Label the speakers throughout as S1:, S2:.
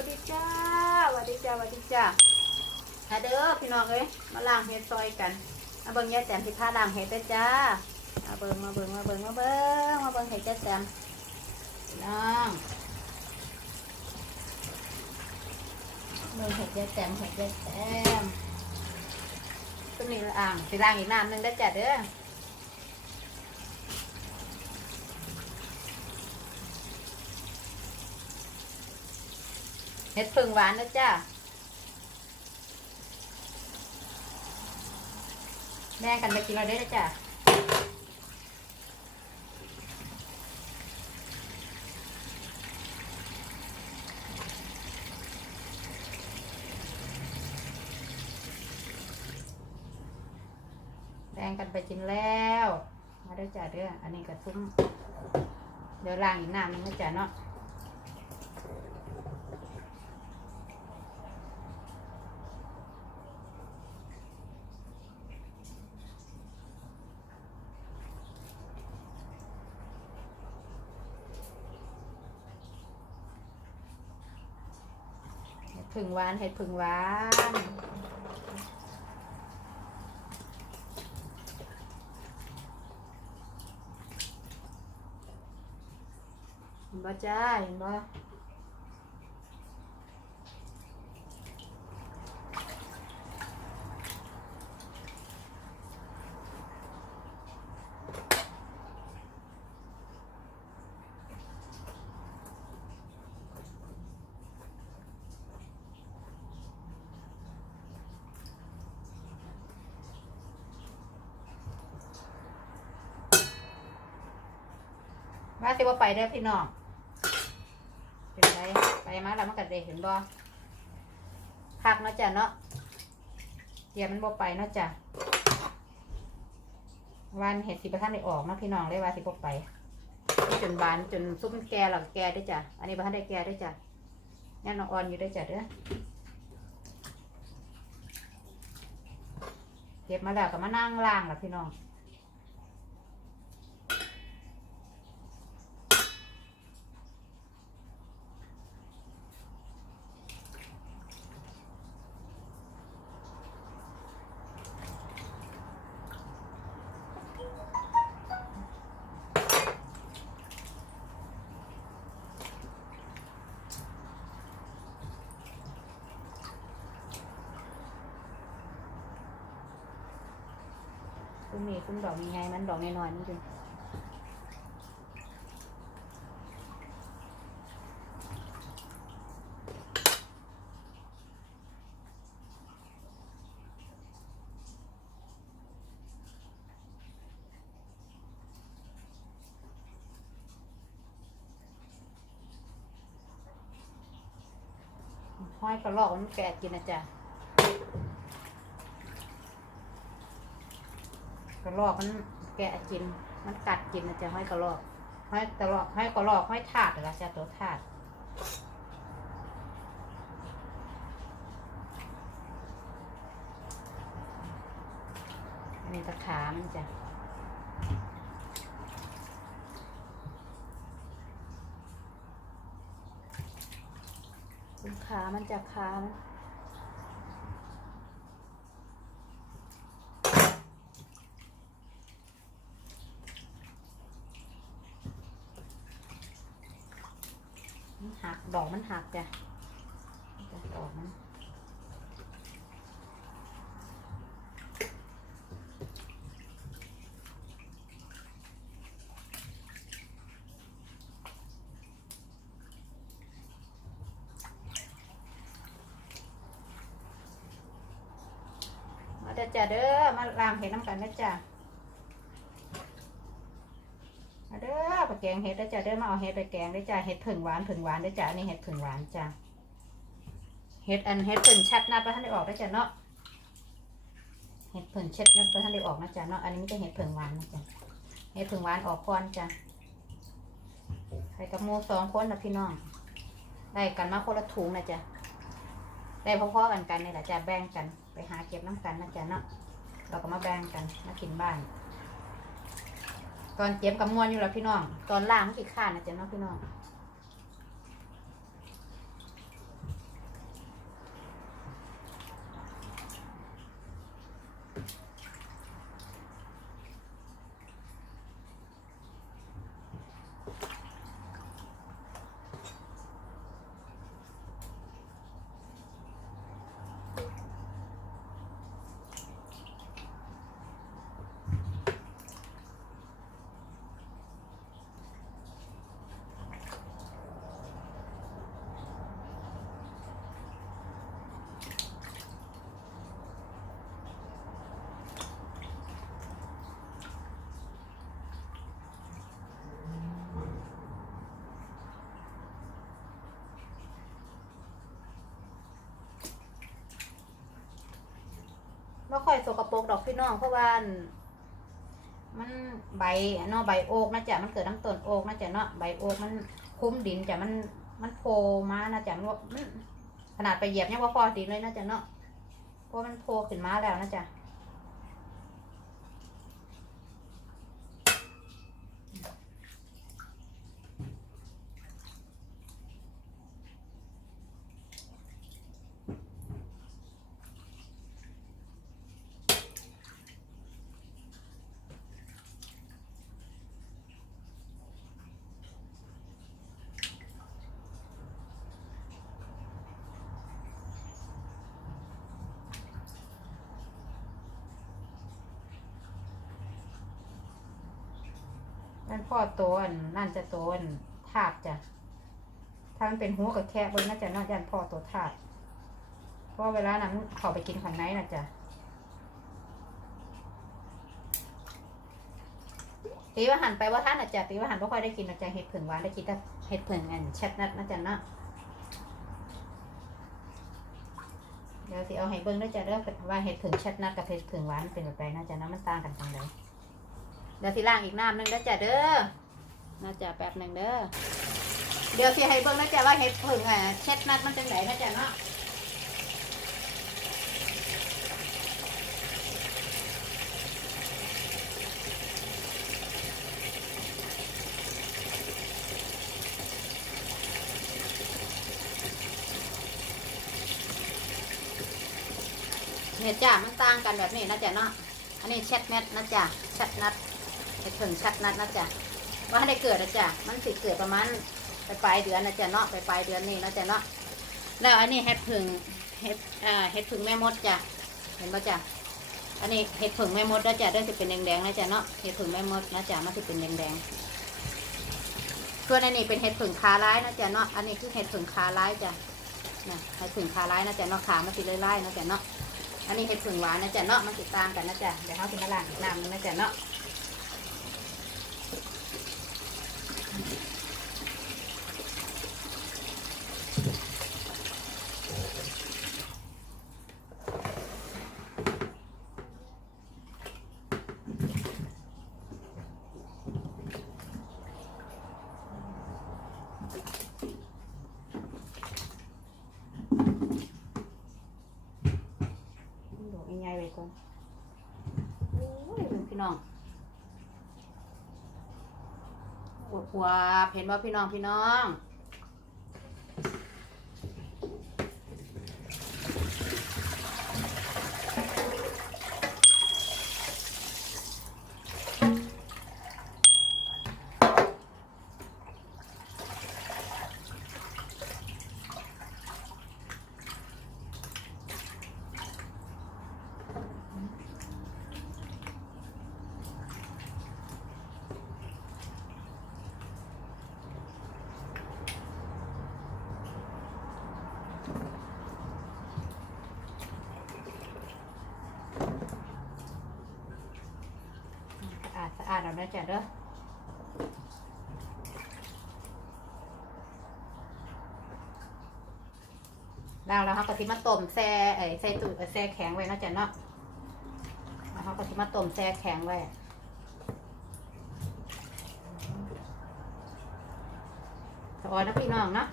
S1: วัสดีจ้าสวัสดีจ้าสวัสดีจ้าฮาเด้อพี่น้องเอ้ยมาล้างเห็ดซอยกันมาเบิ่งยายแต้มสิพาล้างเห็ดด้อจ้ามาเบิ่งมาเบิ่งมาเบิ่งมาเบิ่งมาเบิ่งเห็ดยายแตมน้องเบิ่งเห็ดยายแตมเห็ดยายแตมตัวนี้ละอ่างสิล้างอีกน้ำหนึ่งได้จ้าเด้อ เห็ดผึ่งหวานนะจ้าแม่กันไปกินเราได้นะจ้าแบ่งกันไปกินแล้ว มาด้อจ้าเด้อ อันนี้ก็ซุ้มเดี๋ยวล้างอีกน้ำนึงนะจ้าเนาะ พึ่งหวานเห็ดผึ่งหวานเห็นบ่จ้าเห็นบ่ สิว่าไปเด้อพี่น้องเป็นไรไปมาแล้วมันก็ได้เห็นบ่พักเนาะจ้ะเนาะเดี๋ยวมันบ่ไปเนาะจ้ะวันเห็ดสิประท่านได้ออกนาะพี่น้องเลยว่าสิบ่ไป จนบานจนซุ้มแก่หลังแก่ด้จ้ะอันนี้ประท่านได้แก่ด้จ้ะยังน้องอ่อนอยู่ได้จ้ะเด้อเก็บมาแล้วก็มานั่งล่างล่ะพี่น้อง คุณมีคุณดอกมีไงมันดอกน้อยๆนี่ดูห้อยกระลอกมันแกะกินนะจ๊ะ กรอกมันแกะกิน มันกัดกินมันจะห้อยกระรอกห้อยกระรอกห้อยกระรอกห้อยถาดเหรอจะตัวถาดอันนี้ตะขามันจ้ะขามันจะขามันหักดอกมัน หักจ้ะจ้ะดอกมันมาเด้อจ้ะเด้อมาล้างเห็ดน้ำกันนะจ้ะมาเด้อไป แกงเห็ดเด้จ้ะเด้อมาเอาเห็ดไปแกงเด้จ้ะเห็ดผึ่งหวานผึ่งหวานเด้จ้ะอันนี่เห็ดผึ่งหวานจ้ะเห็ดอันเห็ดผึ่งชัดนะประท่านได้ออกเด้จ้ะเนาะเห็ดผึ่งชัดนะประท่านได้ออกนะจ้ะเนาะอันนี้ไม่ใช่เห็ดผึ่งหวานนะจ้ะเห็ดผึ่งหวานออกก่อนจ้ะใส่กับหมูสองคนนะพี่น้องได้กันมาคนละถุงนะจ้ะได้พอๆกันกันนี่แหละจ้ะแบ่งกันไปหาเก็บน้ำกันนะจ้ะเนาะเราก็มาแบ่งกันมากินบ้าน ตอนเจ็บกับมวนอยู่แล้วพี่น้อง ตอนล่างมันขี้ข้านนะเจ๊ะเนาะพี่น้อง บ่ค่อยสกปรกดอกพี่น้องเพราะว่า มันใบเนาะใบโอกนะจ๊ะมันเกิดน้ำต้นโอกนะจ๊ะเนาะใบโอกมันคุ้มดินจ้ะมันมันโผล่มานะจ๊ะมันามันขนาดไปเหยียบยังว่าพอดินเลยนะจ๊ะเนาะเพราะมันโผล่ขึ้นมาแล้วนะจ๊ะ นั่นพ่อโตอันนั่นจะโตอันทาบจ้ะถ้ามันเป็นหัวกับแค่บิ้งน่าจะนอกยันพ่อโตทาบเพราะเวลานั้นขาไปกินข้างในนะจ๊ะตีว่าหันไปว่าท่านนะจ๊ะตีว่าหันไม่ค่อยได้กินนะจ๊ะเห็ดผึ่งหวานได้กินแต่เห็ดผึ่งอันแชทนัดนะจ๊ะเนาะเดี๋ยวสิเอาให้เบิ้งด้วยจ้ะเด้อว่าเห็ดผึ่งแชทนัดกับเห็ดผึ่งหวานเป็นแบบไรนะจ๊ะเนาะมันต่างกันตรงไหน เดี๋ยวสิล้างอีกน้ำหนึ่งนะจ๊ะเด้อนะจ๊ะแป๊บหนึ่งเด้อ เดี๋ยวสิให้เบิ่งนะจ๊ะว่าเห็ดผึ่งอะเช็ดนัดมันจังไหนนะจ๊ะเนาะเห็ดจ้ะมันต่างกันแบบนี้นะจ๊ะเนาะ อันนี้เช็ดเม็ดนะจ๊ะเช็ดนัด เห็ดผึ่งช็ดนัดนะจ๊ะว่าให้ได้เกิดนะจ๊ะมันสิเกิดประมาณไปปลายเดือนนะจ๊ะเนาะไปปลายเดือนนี้นะจ๊ะเนาะแล้วอันนี้เห็ดผึ่งเห็ดอ่าเห็ดผึ่งแม่มดจ้ะเห็นปะจ๊ะอันนี้เห็ดผึ่งแม่มดนะจ๊ะได้จะเป็นแดงๆนะจ๊ะเนาะเห็ดผึ่งแม่มดนะจ๊ะมันจะเป็นแดงๆส่วนอันนี้เป็นเห็ดผึ่งคาร้ายนะจ๊ะเนาะอันนี้คือเห็ดผึ่งคาร้ายจ้ะนะเห็ดผึ่งคาร้ายนะจ๊ะเนาะขามันติไล่ๆนะจ๊ะเนาะอันนี้เห็ดผึ่งหวานนะจ๊ะเนาะมันติดตามกันนะจ๊ะเดี๋ยวเขาจะมาล้างอีกน้ำนึงนะจ๊ะเนาะ ก่อนโอ้ยพี่น้องอวบวเห็นว่าพี่น้องพี่น้อง สะ อาดสะอาดเอานะจ๊ะเด้อแล้วแล้วเขาก็ทิมาต้มแช่ไอ้ใส่ตู้แช่แข็งไว้นะจ๊ะเนาะแล้วเขาก็ทิมาต้มแช่แข็งไว้สะออนนะพี่น้องเนาะ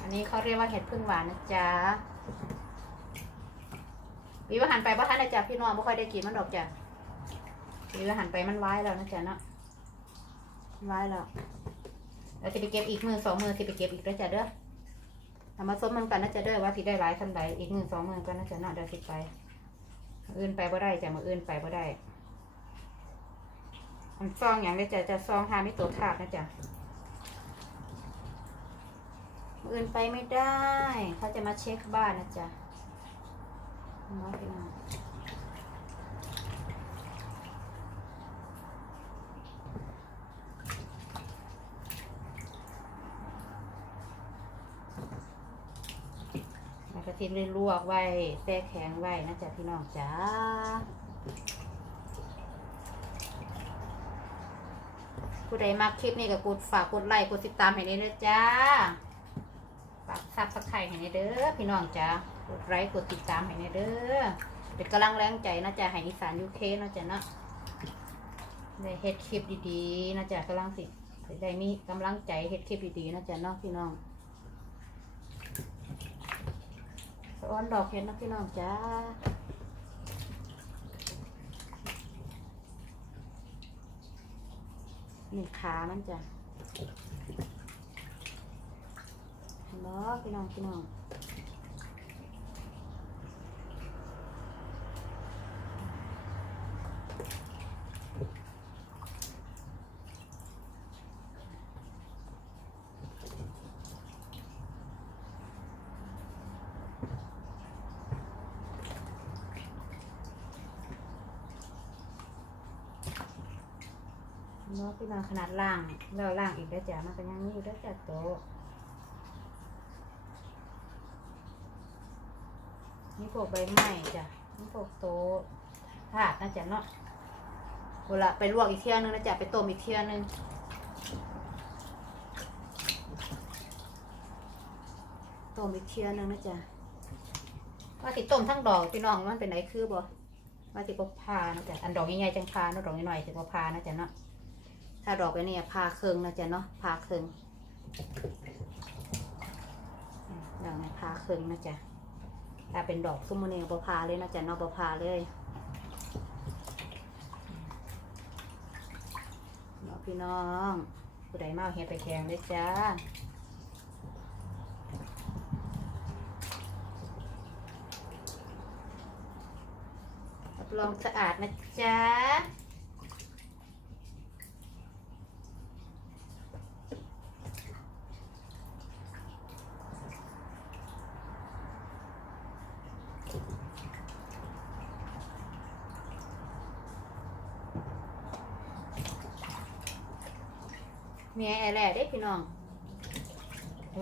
S1: อันนี้เขาเรียกว่าเห็ดพึ่งหวานนะจ๊ะวิวหันไปว่าท่านนะจ๊ะพี่น้องไม่ค่อยได้กินมันดอกจ้ะ วิวหันไปมันไว้แล้วนะจ๊ะเนาะมันไว้แล้วเราจะไปเก็บอีกมือสองมือสิไปเก็บอีกแล้วจ้ะเด้อเอามาส้มมันกันนะจ๊ะเด้อว่าสิได้หลายสันใดอีกมือสองมือกันนะจ๊ะเนาะเดี๋ยวสิไปอื่นไปบ่ได้จ้ะมืออื่นไปบ่ได้มันซองอย่างนี้จ้ะจะซองหาไม่ตัวขาดนะจ๊ะอื่นไปไม่ได้ เขาจะมาเช็คบ้านนะจ๊ะน้อยไปหน่อยแล้วก็ ทิ้งเลยลวกไว้แช่แข็งไว้นะจ๊ะพี่น้องจ้าผู้ใดมักคลิปนี้ก็กดฝากกดไลค์กดติดตามให้ด้วยนะจ้าฝากซับสไครต์ให้ในเด้อพี่น้องจ้ากดไลค์กดติดตามให้ในเด้อเป็นกำลังแรงใจนะจ๊ะให้อีสานยูเคนะจ๊ะเนาะได้เฮ็ดคลิปดีๆนะจ๊ะกำลังสิได้มีกำลังใจเฮ็ดคลิปดีๆนะจ๊ะเนาะพี่น้อง สะอ้อนดอกเห็ดนะพี่น้องจ้านี่ขามันจ้ะเนาะพี่น้องพี่น้อง เนาะพี่น้องขนาดล่างแล้วล่างอีกแล้วจ้ะมันก็ยังมีอยู่แล้วจ้ะโตนี่พวกใบไม้จ้ะนี่พวกโตถาดนะจ๊ะเนาะเวลาไปลวกอีกเที่ยนึงนะจ๊ะไปต้มอีกเที่ยนึงต้มอีกเที่ยนึงนะจ๊ะว่าติต้มทั้งดอกพี่น้องมันเป็นไหนคือบ่ว่าติบ่พานะจ๊ะอันดอกใหญ่ๆจังพานะดอกน้อยๆจะบ่พานะจ๊ะเนาะ ถ้าดอกไปเนี่ยพาเคืองนะจ๊ะเนาะพาเคืองดอกนี้พาเคืองนะจ๊ะถ้าเป็นดอกซุมมเนียบพาเลยนะจ๊ะเนาะบพาเลยเนาะพี่น้องผู้ใดมาเอาเห็ดไปแกงเลยจ้ารับรองสะอาดนะจ๊ะ เมียแอแหล่เด้พี่น้อง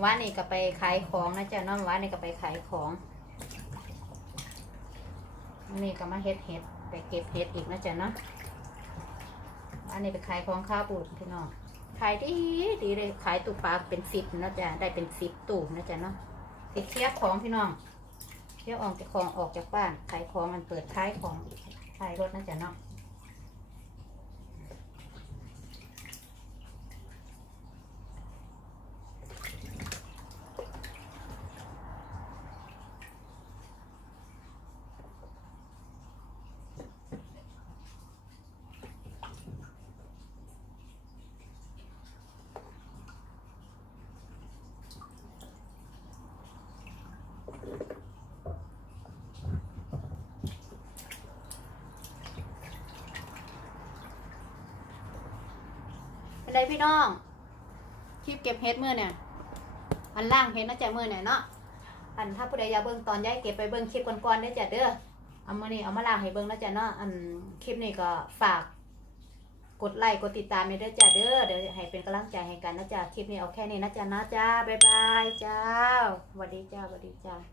S1: วันนี้ก็ไปขายของนะจ๊ะน้องวันนี้ก็ไปขายของนนี้ก็มาเฮ็ดเห็ดไปเก็บเห็ดอีกนะจ๊ะเนาะวันนี้ไปขายของข้าวปูดพี่น้อง ขายดีดีเลยขายตุกปลาเป็นสิบนะจ๊ะได้เป็นสิบตู้นะจ๊ะเนาะไปเคลียร์ของพี่น้องเที่ยวออกจากของออกจากบ้านขายของมันเปิดขายของขายรถนะจ๊ะเนาะ เป็นไรพี่น้องคลิปเก็บเฮ็ดเมื่อเนี่ยอันล่างเฮ็ดนะจ๊ะมือเนี่ยเนาะอันถ้าผู้ใดอยากเบิ่งตอนย้ายเก็บไปเบิ่งคลิปก่อนๆได้จ้ะเด้อเอามานี่เอามาล่างให้เบิ่งนะจ๊ะเนาะอันคลิปนี้ก็ฝากกดไลค์กดติดตามให้ด้วยจ้ะเด้อเดี๋ยวให้เป็นกำลังใจให้กันนะจ๊ะคลิปนี้เอาแค่นี้นะจ๊ะนะจ้าบ๊ายบายจ้าสวัสดีจ้าสวัสดีจ้า